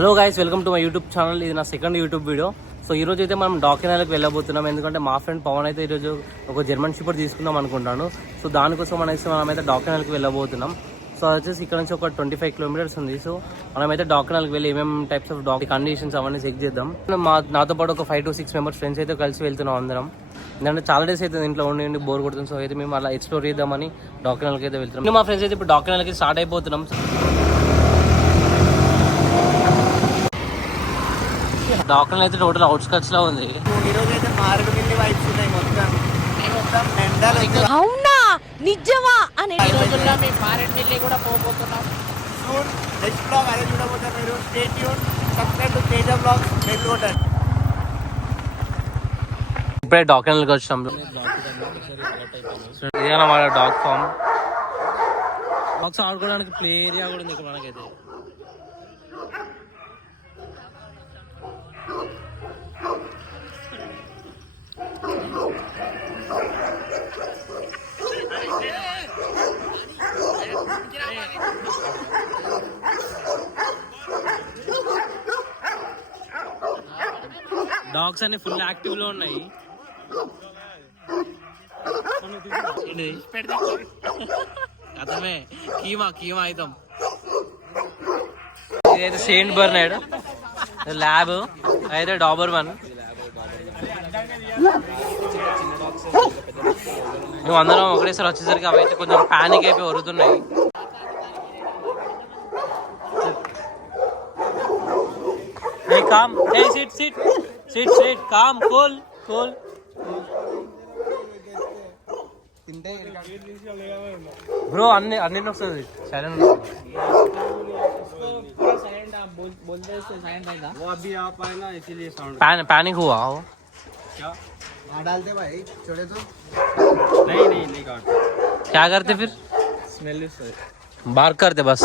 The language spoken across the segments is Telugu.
Hello guys, welcome to my YouTube channel. ఇది నా సెకండ్ యూట్యూబ్ వీడియో. సో ఈ రోజు అయితే మనం డాకినాలకు వెళ్ళబోతున్నాం. ఎందుకంటే మా ఫ్రెండ్ పవన్ అయితే ఈరోజు ఒక జర్మన్ షెపర్డ్ తీసుకుందాం అనుకుంటాను. సో దానికోసం మనమైతే డాకినాలకు వెళ్ళబోతున్నాం. సో అది వచ్చేసి ఇక్కడ నుంచి ఒక 25 కిలోమీటర్స్ ఉంది. సో మనమైతే డాకినాలకు వెళ్ళి ఏమేమి టైప్స్ ఆఫ్ డాగ్ కండిషన్స్ అవన్నీ చెక్ చేద్దాం. నాతో పాటు ఒక 5 to 6 మెంబర్స్ ఫ్రెండ్స్ అయితే కలిసి వెళ్తున్నాం అందరం. ఎందుకంటే చాలా డేస్ అయితే ఇంట్లో ఉండి బోర్ కొడుతుంది. సో అయితే మేము అలా ఎక్స్ప్లోర్ చేద్దామని డాకినాలకు అయితే వెళ్తున్నాం. మా ఫ్రెండ్స్ అయితే ఇప్పుడు డాకినాలకి స్టార్ట్ అయిపోతున్నాం. డాక్టర్ అయితే టోటల్ అవుట్స్కట్స్ లో ఉంది. అవునా నిజమా అని కూడా పోబోతున్నాం. ఇప్పుడే డాక్టర్కి వచ్చాం. ఇది మన డాగ్ ఫామ్. డాగ్స్ ఆడుకోవడానికి ప్లే ఏరియా కూడా ఉంది ఇక్కడ మనకైతే. డాగ్స్ అన్ని ఫుల్ యాక్టివ్ లో ఉన్నాయి. అతమే కీమా అవుతాం. ఇదైతే సెయింట్ బర్నార్డ్ ల్యాబ్, అయితే డాబర్మన్. నువ్వు అందరం ఒకటేసారి వచ్చేసరికి అవి అయితే కొంచెం ప్యానిక్ అయిపోయి వరుగుతున్నాయి. Sit calm cool. బ్రో అన్ని వస్తుంది. సైలెంట్ पैनिक हुआ हो क्या डालते भाई छोड़े तो नहीं काट क्या करते फिर स्मेल बार करते बस.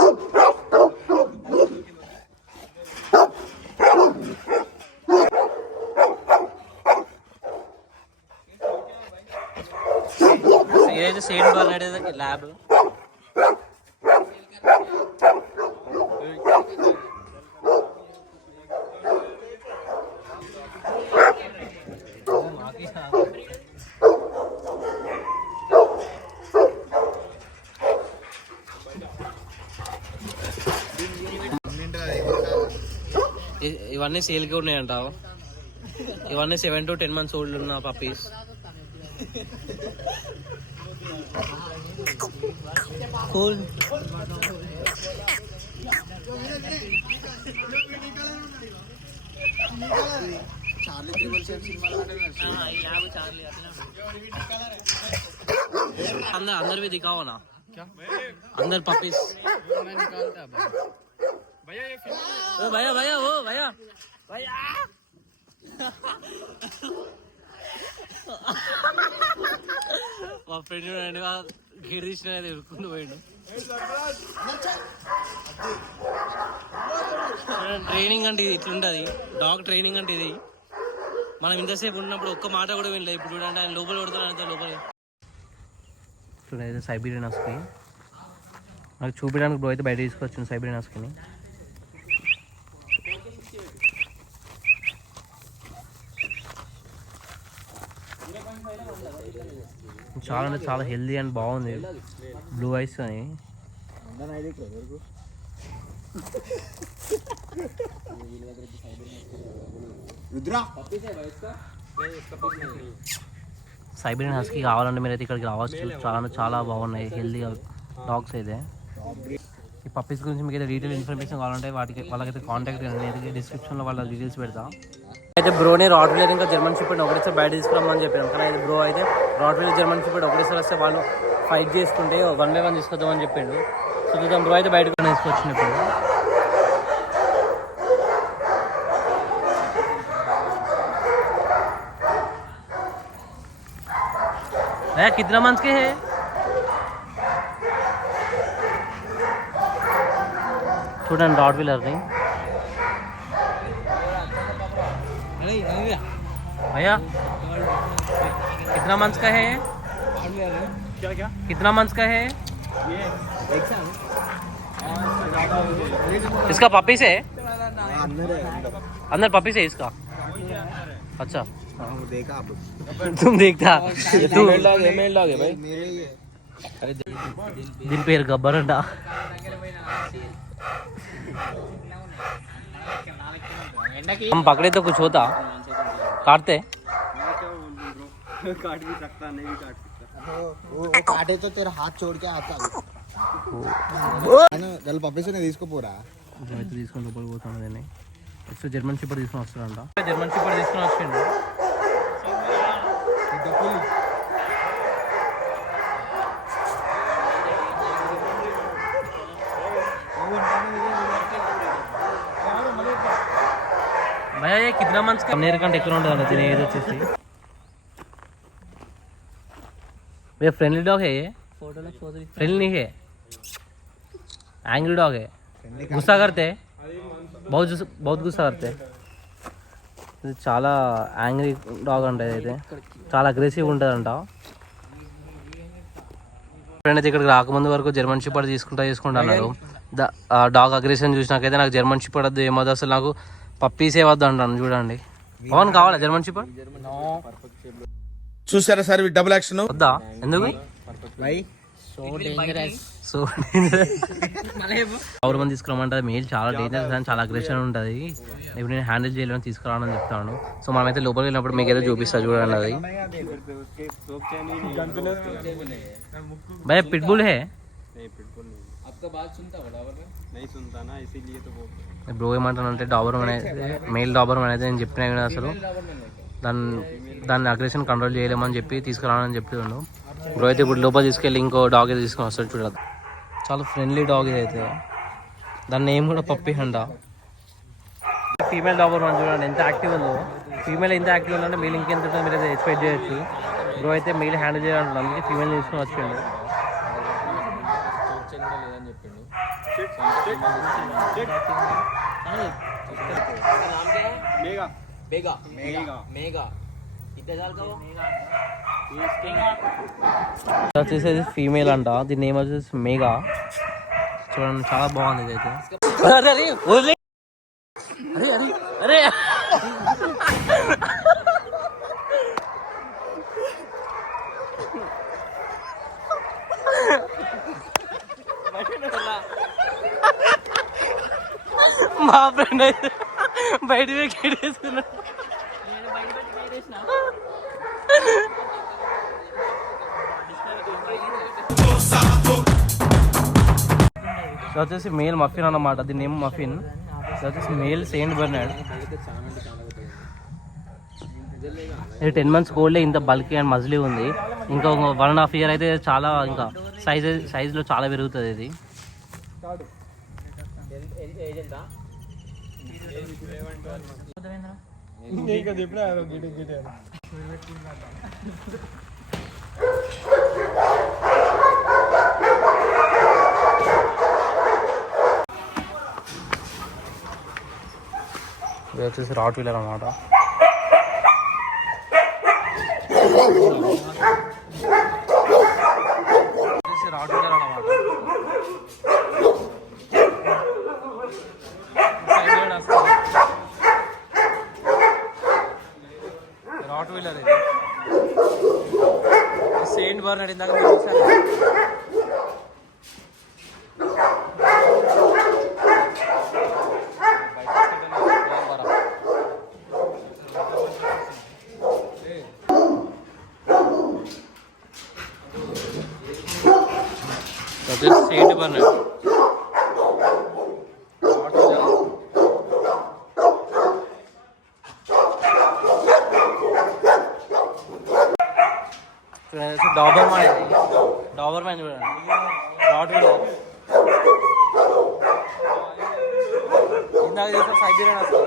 ये सेंट बर्नार्ड लैब. ఇవన్నీ సేల్కి ఉన్నాయంటావు. ఇవన్నీ 7 to 10 months ఓల్డ్ ఉన్న పప్పీస్. కూల్. अंदर भी दिखाओ ना क्या? अंदर पपीज. भैया మా ఫ్రెండ్ గేట్ తీసిన ఎదుర్కొని పోయిండు. ట్రైనింగ్ అంటే ఇది ఇట్లుంటది. డాగ్ ట్రైనింగ్ అంటే ఇది. మనం ఇంతసేపు ఉన్నప్పుడు ఒక్క మాట కూడా వినలేదు. ఇప్పుడు చూడండి ఆయన లోపల కొడుతున్నాడు. లోపల చూడండి సైబీరియన్ హస్కీ. నాకు చూపించడానికి బ్రో అయితే బయట తీసుకొచ్చింది సైబీరియన్ హస్కీని. చాలా అంటే చాలా హెల్దీ అండ్ బాగుంది. బ్లూ ఐస్ అని. సైబీరియన్ హస్కీ కావాలంటే మీరైతే ఇక్కడికి రావచ్చు. చాలా అంటే చాలా బాగున్నాయి హెల్దీ డాగ్స్ అయితే. ఈ పప్పీస్ గురించి మీకు అయితే డీటెయిల్ ఇన్ఫర్మేషన్ కావాలంటే వాళ్ళకైతే కాంటాక్ట్ చేయండి. డిస్క్రిప్షన్లో వాళ్ళ డీటెయిల్స్ పెడతా. అయితే బ్రోని రాట్వీలర్ ఇంకా జర్మన్ షెపర్డ్ ఒకటేసారి బయట తీసుకురామని చెప్పాను. కానీ అయితే బ్రో అయితే రాట్వీలర్ జర్మన్ షెపర్డ్ ఒకటేసారి వస్తే వాళ్ళు ఫైట్ చేసుకుంటే 1 by 1 తీసుకొద్దామని చెప్పిండు. సో చూద్దాం. బ్రో అయితే బయటకు తీసుకొచ్చినప్పుడు कितना मंथ के है? చూడండి రాట్వీలర్ని. भैया कितना मंथ्स का है ये? क्या कितना मंथ्स का है ये? इसका पपी से है? अंदर पपीज है इसका। अच्छा देखा आप तुम देखता तू मेल डॉग है भाई मेरे ही है। दिन पेर गब्बर अंडा हम पकड़े तो कुछ होता काटते काट भी सकता नहीं भी काट सकता वो काटे तो तेरा हाथ छोड़ के आता चल पपीस ने తీసుకోపోరా అయితే తీసుకొని లోపలికి పోతాను నేను నెక్స్ట్ జర్మన్ షెపర్డ్ తీసుకొని వస్తాడంట జర్మన్ షెపర్డ్ తీసుకొని వచ్చిండు भैया ये कितना मंथ्स का नेर कंटे ఎక్కువ ఉంటదంట దీని ఏజ్ వచ్చేసి भैया फ्रेंडली डॉग है ये फ्रेंडली नहीं है एंग्री डॉग है गुस्सा करते हैं बहुत गुस्सा करते हैं ఇది చాలా యాంగ్రీ డాగ్ అంట ఇదైతే చాలా అగ్రెసివ్ ఉంటుందంట ఫ్రెండ్ అయితే ఇక్కడికి రాకముందు వరకు జర్మన్ షెపర్డ్ తీసుకుంటా అన్నాడు ఆ డాగ్ అగ్రెషన్ చూసినాకైతే నాకు జర్మన్ షెపర్డ్ వద్దు ఏమవుతుంది అసలు నాకు పప్పీసే వద్దు అంటాను చూడండి పవన్ కావాలా జర్మన్ షెపర్డ్ చూసారా సార్ డబుల్ యాక్షన్ వద్దా ఎందుకు సో పవర్ మంది తీసుకురామంటే మెయిల్ చాలా డేంజరస్ అని చాలా అగ్రెషన్ ఉంటుంది ఇప్పుడు నేను హ్యాండిల్ చేయలేని తీసుకురావని చెప్తాను సో మనమైతే లోపలికి వెళ్ళినప్పుడు మీకు ఏదో చూపిస్తా చూడండి అది భయ పిట్బుల్ హే బ్రో ఏమంటానంటే డాబర్ అనేది మెయిల్ డాబర్ అనేది నేను చెప్పినా కదా అసలు దాన్ని అగ్రెషన్ కంట్రోల్ చేయలేమని చెప్పి తీసుకురావని చెప్తున్నాను బ్రో అయితే ఇప్పుడు లోపల తీసుకెళ్ళి ఇంకో డాగ్ అయితే తీసుకొని వస్తాడు చూడదు చాలా ఫ్రెండ్లీ డాగ్ ఇది అయితే దాని నేమ్ కూడా పప్పి హండా ఫీమేల్ డాబర్ మనం చూడండి ఎంత యాక్టివ్ ఉందో ఫీమేల్ ఎంత యాక్టివ్ ఉందంటే మెయిల్ ఇంకెంత ఉంటుందో మీరు అయితే ఎక్స్పెక్ట్ చేయొచ్చు బ్రో అయితే మెయిల్ హ్యాండిల్ చేయాలంటే అందుకే ఫీమేల్ తీసుకొని వచ్చిండు వచ్చేసి ఫీమేల్ అంట దీని నేమ్ వచ్చేసి మేఘా చూడండి చాలా బాగుంది ఇదైతే అరే అరే అరే మా ఫ్రెండ్ అయితే బయట కేటేసుకున్నాడు వచ్చేసి మేల్ మఫిన్ అన్నమాట దీని నేమ్ మఫిన్ వచ్చేసి మేల్ సెయింట్ బెర్నార్డ్ ఇది 10 months ఓల్డ్ ఇంత బల్కీ అండ్ మజిలీ ఉంది ఇంకా 1.5 year అయితే చాలా ఇంకా సైజులో చాలా పెరుగుతుంది ఇది ఇది వచ్చేసి రాట్ వీలర్ అన్నమాట రాట్ వీలర్ అన్నమాట రాట్ వీలర్ ఇది సెయింట్ బర్నార్డ్ ఇందాక మీరు చూసారు సెయింట్ బర్నార్డ్ డాబర్మ్యాన్ చూడండి రాట్ వీలర్ ఇందాక చేసిన సైబీరియన్ అసలు